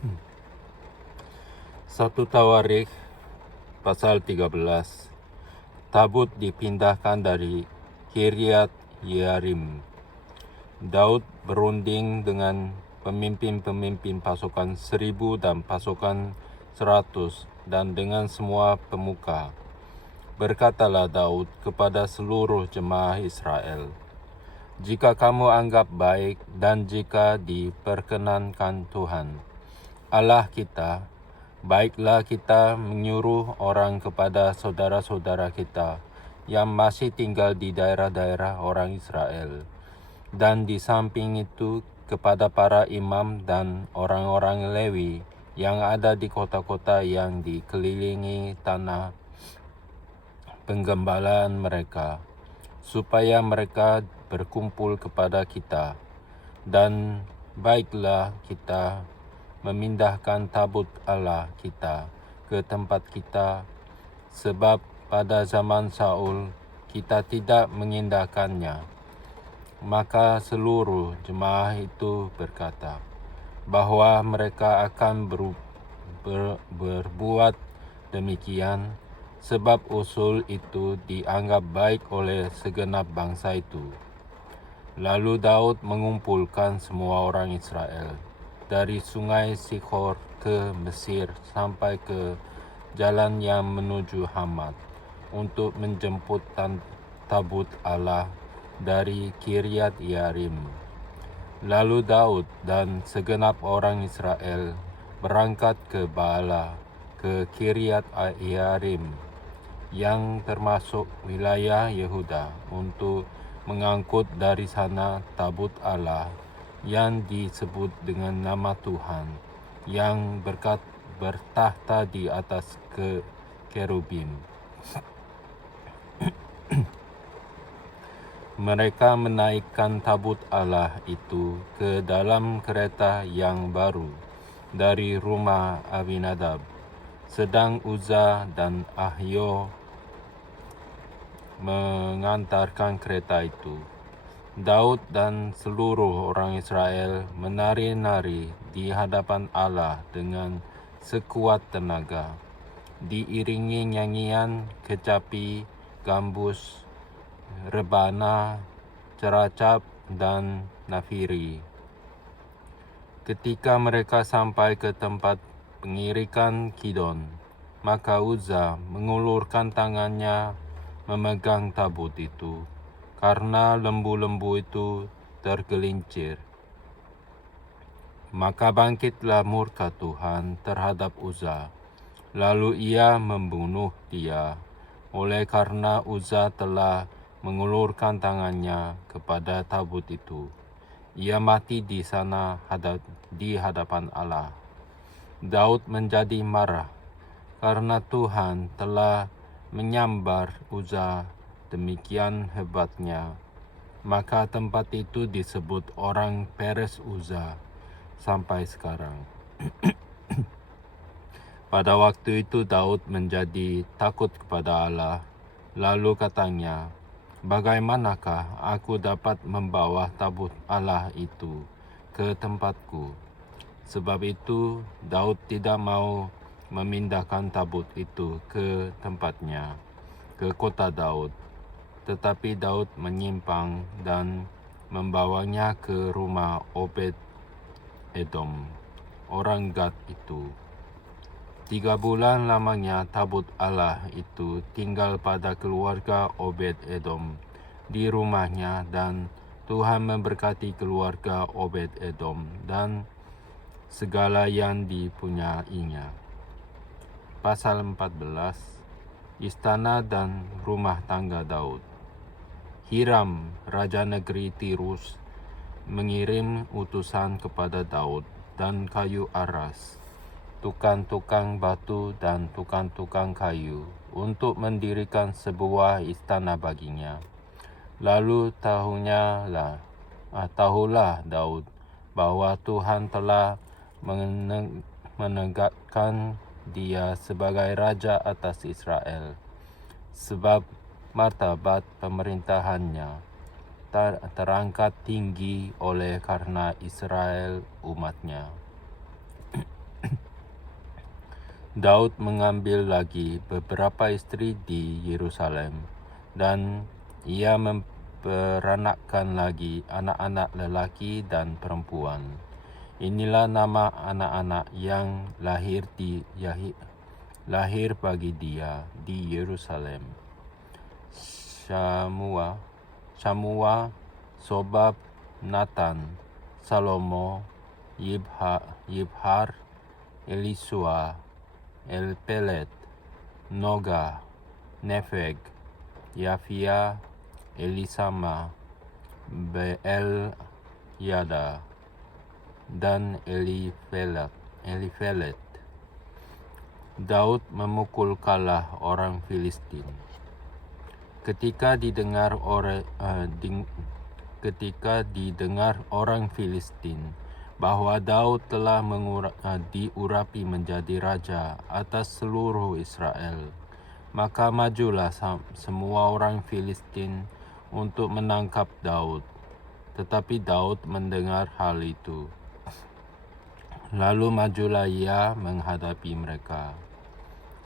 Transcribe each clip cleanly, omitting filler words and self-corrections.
1 Tawarikh pasal 13. Tabut dipindahkan dari Kiryat Yearim. Daud berunding dengan pemimpin-pemimpin pasukan 1000 dan pasukan 100 dan dengan semua pemuka. Berkatalah Daud kepada seluruh jemaah Israel, "Jika kamu anggap baik dan jika diperkenankan Tuhan, Allah kita, baiklah kita menyuruh orang kepada saudara-saudara kita yang masih tinggal di daerah-daerah orang Israel, dan di samping itu kepada para imam dan orang-orang Lewi yang ada di kota-kota yang dikelilingi tanah penggembalaan mereka, supaya mereka berkumpul kepada kita, dan baiklah kita memindahkan tabut Allah kita ke tempat kita, sebab pada zaman Saul kita tidak mengindahkannya." Maka seluruh jemaah itu berkata bahwa mereka akan berbuat demikian, sebab usul itu dianggap baik oleh segenap bangsa itu. Lalu Daud mengumpulkan semua orang Israel dari sungai Sikhor ke Mesir sampai ke jalan yang menuju Hamat untuk menjemput tabut Allah dari Kiryat Yearim. Lalu Daud dan segenap orang Israel berangkat ke Baala, ke Kiryat Yearim, yang termasuk wilayah Yehuda, untuk mengangkut dari sana tabut Allah yang disebut dengan nama Tuhan, yang bertahta di atas kerubim. Mereka menaikkan tabut Allah itu ke dalam kereta yang baru dari rumah Abinadab, sedang Uza dan Ahio mengantarkan kereta itu. Daud dan seluruh orang Israel menari-nari di hadapan Allah dengan sekuat tenaga, diiringi nyanyian, kecapi, gambus, rebana, ceracap, dan nafiri. Ketika mereka sampai ke tempat pengirikan Kidon, maka Uza mengulurkan tangannya memegang tabut itu, karena lembu-lembu itu tergelincir. Maka bangkitlah murka Tuhan terhadap Uza, lalu ia membunuh dia, oleh karena Uza telah mengulurkan tangannya kepada tabut itu. Ia mati di sana di hadapan Allah. Daud menjadi marah karena Tuhan telah menyambar Uza demikian hebatnya. Maka tempat itu disebut orang Peres Uza sampai sekarang. Pada waktu itu Daud menjadi takut kepada Allah. Lalu katanya, "Bagaimanakah aku dapat membawa tabut Allah itu ke tempatku?" Sebab itu Daud tidak mau memindahkan tabut itu ke tempatnya, ke kota Daud. Tetapi Daud menyimpang dan membawanya ke rumah Obed Edom, orang Gad itu. 3 bulan lamanya tabut Allah itu tinggal pada keluarga Obed Edom di rumahnya, dan Tuhan memberkati keluarga Obed Edom dan segala yang dipunyainya. Pasal 14. Istana dan rumah tangga Daud. Hiram, raja negeri Tirus, mengirim utusan kepada Daud dan kayu aras, tukang-tukang batu dan tukang-tukang kayu, untuk mendirikan sebuah istana baginya. Lalu tahulah Daud bahwa Tuhan telah menegakkan dia sebagai raja atas Israel, sebab martabat pemerintahannya terangkat tinggi oleh karena Israel umatnya. Daud mengambil lagi beberapa istri di Yerusalem, dan ia memperanakkan lagi anak-anak lelaki dan perempuan. Inilah nama anak-anak yang lahir bagi dia di Yerusalem: Syamua, Sobab, Natan, Salomo, Yibhar, Elisua, Elpelet, Noga, Nefeg, Yafia, Elisama, Yada, dan Elifelet. Daud memukul kalah orang Filistin. Ketika didengar orang Filistin bahwa Daud telah diurapi menjadi raja atas seluruh Israel, maka majulah semua orang Filistin untuk menangkap Daud. Tetapi Daud mendengar hal itu. Lalu majulah ia menghadapi mereka.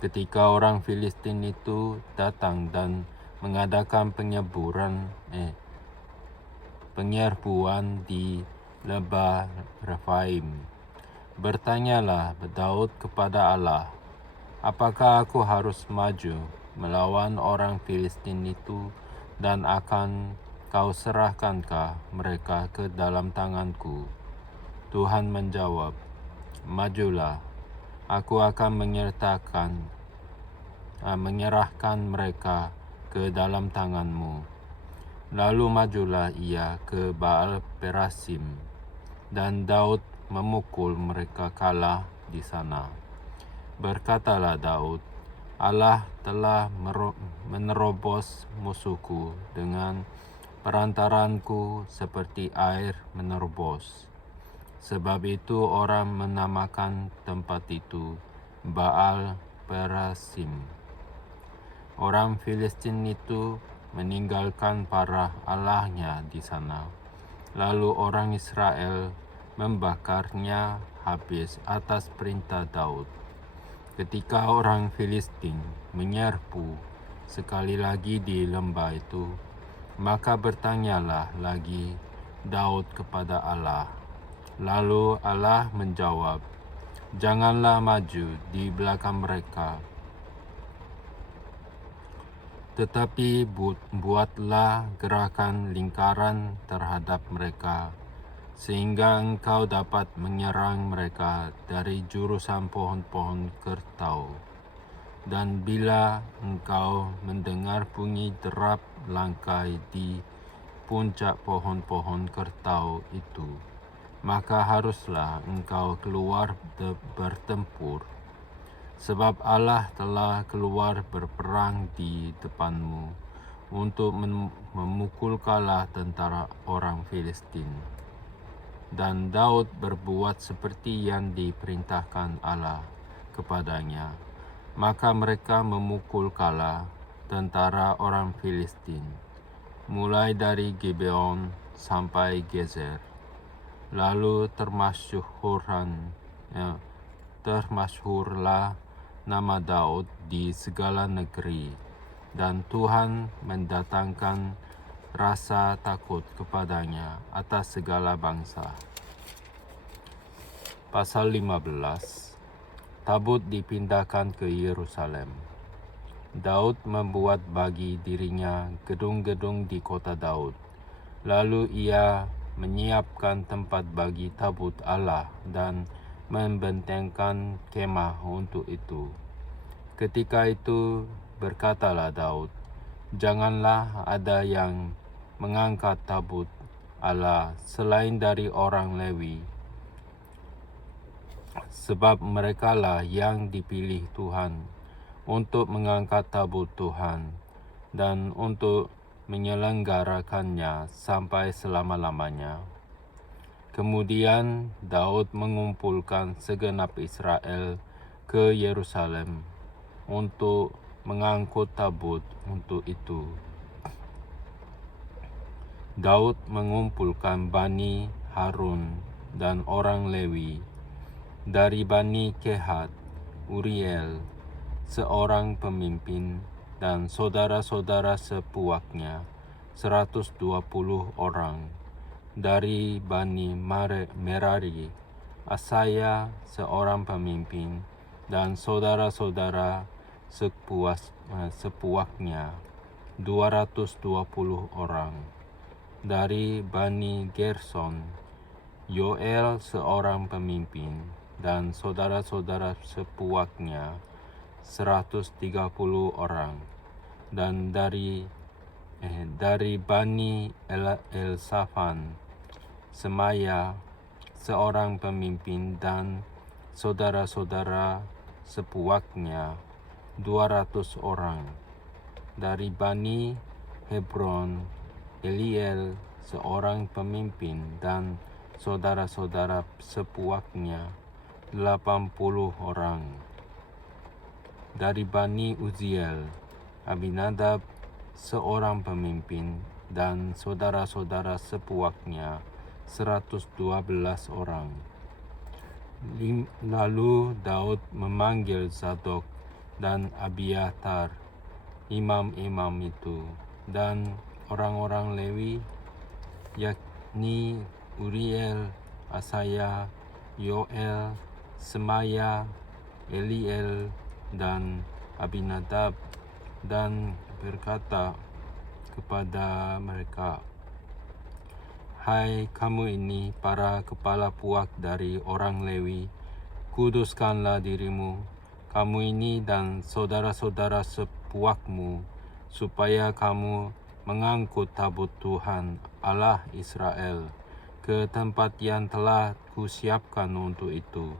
Ketika orang Filistin itu datang dan mengadakan penyerbuan di Lebah Refaim, bertanyalah Daud kepada Allah, "Apakah aku harus maju melawan orang Filistin itu, dan akan kau serahkankah mereka ke dalam tanganku?" Tuhan menjawab, "Majulah, aku akan menyerahkan mereka ke dalam tanganmu." Lalu majulah ia ke Baal Perasim, dan Daud memukul mereka kalah di sana. Berkatalah Daud, "Allah telah menerobos musuhku dengan perantaranku seperti air menerobos." Sebab itu orang menamakan tempat itu Baal Perasim. Orang Filistin itu meninggalkan para allahnya di sana. Lalu orang Israel membakarnya habis atas perintah Daud. Ketika orang Filistin menyerbu sekali lagi di lembah itu, maka bertanyalah lagi Daud kepada Allah. Lalu Allah menjawab, "Janganlah maju di belakang mereka, tetapi buatlah gerakan lingkaran terhadap mereka, sehingga engkau dapat menyerang mereka dari jurusan pohon-pohon kertau. Dan bila engkau mendengar bunyi derap langkah di puncak pohon-pohon kertau itu, maka haruslah engkau keluar bertempur. Sebab Allah telah keluar berperang di depanmu untuk memukul kalah tentara orang Filistin." Dan Daud berbuat seperti yang diperintahkan Allah kepadanya. Maka mereka memukul kalah tentara orang Filistin, mulai dari Gibeon sampai Gezer. Lalu termasyhurlah nama Daud di segala negeri, dan Tuhan mendatangkan rasa takut kepadanya atas segala bangsa. Pasal 15. Tabut dipindahkan ke Yerusalem. Daud membuat bagi dirinya gedung-gedung di kota Daud. Lalu ia menyiapkan tempat bagi tabut Allah dan membentengkan kemah untuk itu. Ketika itu berkatalah Daud, "Janganlah ada yang mengangkat tabut Allah selain dari orang Lewi, sebab merekalah yang dipilih Tuhan untuk mengangkat tabut Tuhan dan untuk menyelenggarakannya sampai selama-lamanya." Kemudian Daud mengumpulkan segenap Israel ke Yerusalem untuk mengangkut tabut untuk itu. Daud mengumpulkan Bani Harun dan orang Lewi. Dari Bani Kehat, Uriel, seorang pemimpin, dan saudara-saudara sepuaknya, 120 orang. Dari Bani Merari, Asaya, seorang pemimpin, dan saudara-saudara sepuaknya, 220 orang. Dari Bani Gerson, Yoel, seorang pemimpin, dan saudara-saudara sepuaknya, 130 orang. Dan dari Bani Elsafan, Semaya, seorang pemimpin, dan saudara-saudara sepuaknya, 200 orang. Dari Bani Hebron, Eliel, seorang pemimpin, dan saudara-saudara sepuaknya, 80 orang. Dari Bani Uziel, Abinadab, seorang pemimpin, dan saudara-saudara sepuaknya, 112 orang. Lalu Daud memanggil Zadok dan Abiatar, imam-imam itu, dan orang-orang Lewi, yakni Uriel, Asaya, Yoel, Semaya, Eliel, dan Abinadab, dan berkata kepada mereka, "Hai kamu ini, para kepala puak dari orang Lewi, kuduskanlah dirimu, kamu ini dan saudara-saudara sepuakmu, supaya kamu mengangkut tabut Tuhan Allah Israel ke tempat yang telah kusiapkan untuk itu.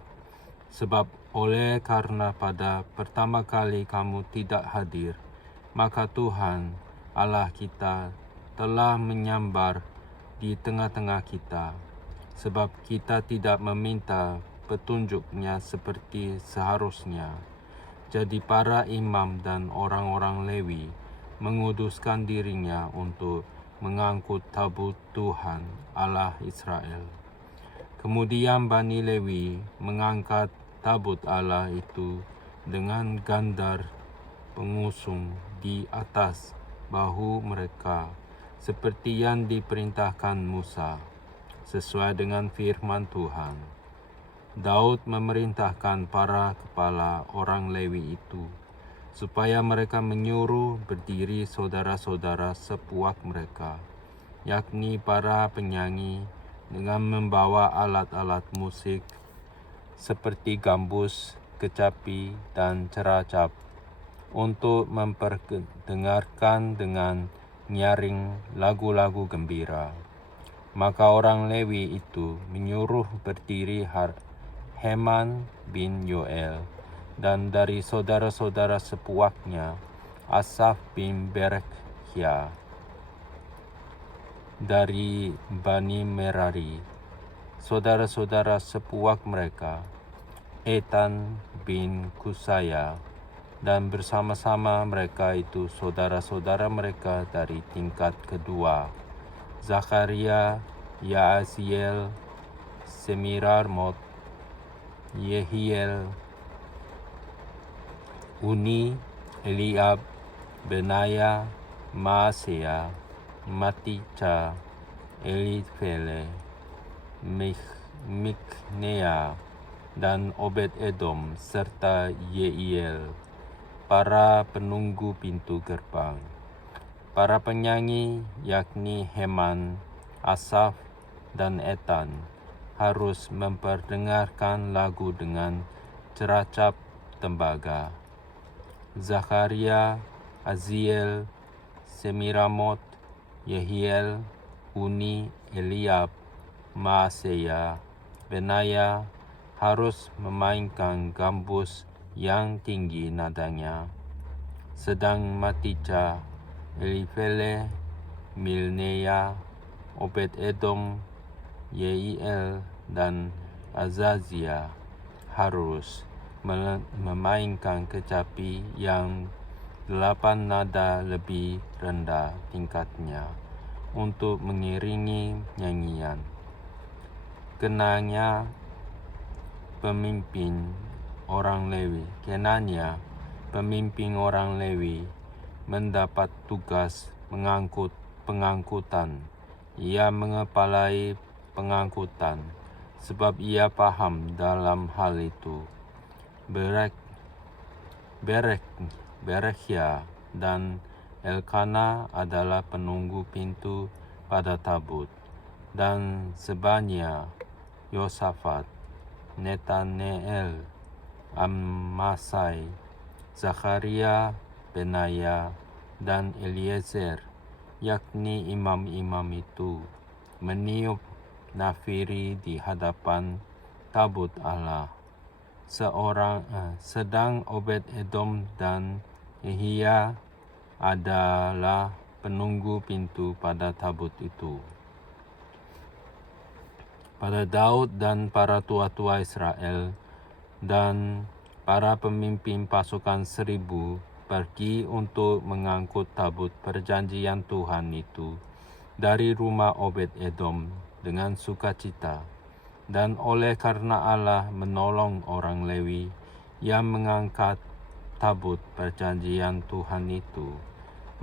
Sebab oleh karena pada pertama kali kamu tidak hadir, maka Tuhan Allah kita telah menyambar di tengah-tengah kita, sebab kita tidak meminta petunjuknya seperti seharusnya. Jadi para imam dan orang-orang Lewi menguduskan dirinya untuk mengangkut tabut Tuhan Allah Israel. Kemudian Bani Lewi mengangkat tabut Allah itu dengan gandar pengusung di atas bahu mereka, seperti yang diperintahkan Musa, sesuai dengan firman Tuhan. Daud memerintahkan para kepala orang Lewi itu, supaya mereka menyuruh berdiri saudara-saudara sepuak mereka, yakni para penyanyi, dengan membawa alat-alat musik, seperti gambus, kecapi, dan ceracap, untuk memperdengarkan dengan nyaring lagu-lagu gembira. Maka orang Lewi itu menyuruh berdiri Heman bin Yoel, dan dari saudara-saudara sepuaknya, Asaf bin Berekhya. Dari Bani Merari, saudara-saudara sepuak mereka, Etan bin Kusaya, dan bersama-sama mereka itu saudara-saudara mereka dari tingkat kedua, Zakaria, Yaaziel, Semiramot, Yehiel, Uni, Eliab, Benaya, Maaseya, Matica, Elifele, Miknea, dan Obed-Edom, serta Yeiel, para penunggu pintu gerbang. Para penyanyi, yakni Heman, Asaf, dan Etan, harus memperdengarkan lagu dengan ceracap tembaga. Zakaria, Aziel, Semiramot, Yehiel, Uni, Eliab, Maaseya, Benaya harus memainkan gambus yang tinggi nadanya, sedang Matica, Elifele, Milneya, Obed-Edom, Yeiel, dan Azazia harus memainkan kecapi yang 8 nada lebih rendah tingkatnya untuk mengiringi nyanyian. Kenanya pemimpin orang Lewi. Kenania, pemimpin orang Lewi, mendapat tugas mengangkut pengangkutan. Ia mengepalai pengangkutan, sebab ia paham dalam hal itu. Berekhya dan Elkana adalah penunggu pintu pada tabut, dan Zebania, Yosafat, Netaneel, Amasai, Zakaria, Benaya, dan Eliezer, yakni imam-imam itu, meniup nafiri di hadapan tabut Allah. Sedang Obed-Edom dan Yehia adalah penunggu pintu pada tabut itu. Pada Daud dan para tua-tua Israel dan para pemimpin pasukan 1000 pergi untuk mengangkut tabut perjanjian Tuhan itu dari rumah Obed-Edom dengan sukacita. Dan oleh karena Allah menolong orang Lewi yang mengangkat tabut perjanjian Tuhan itu,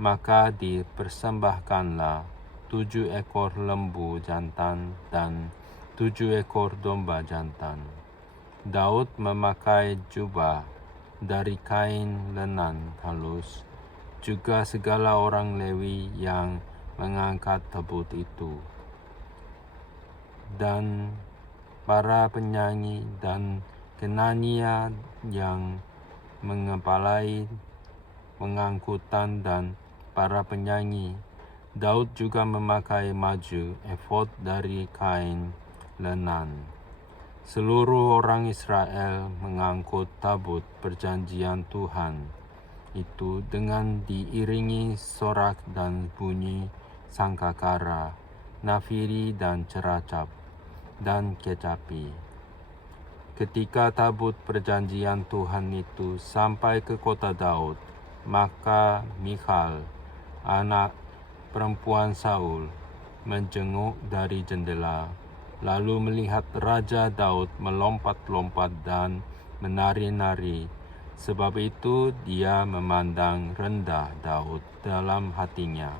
maka dipersembahkanlah 7 ekor lembu jantan dan 7 ekor domba jantan. Daud memakai jubah dari kain lenan halus, juga segala orang Lewi yang mengangkat tabut itu, dan para penyanyi dan Kenania yang mengepalai pengangkutan dan para penyanyi. Daud juga memakai maju efod dari kain lenan. Seluruh orang Israel mengangkut tabut perjanjian Tuhan itu dengan diiringi sorak dan bunyi sangkakala, nafiri dan ceracap dan kecapi. Ketika tabut perjanjian Tuhan itu sampai ke kota Daud, maka Michal, anak perempuan Saul, menjenguk dari jendela, lalu melihat Raja Daud melompat-lompat dan menari-nari. Sebab itu dia memandang rendah Daud dalam hatinya.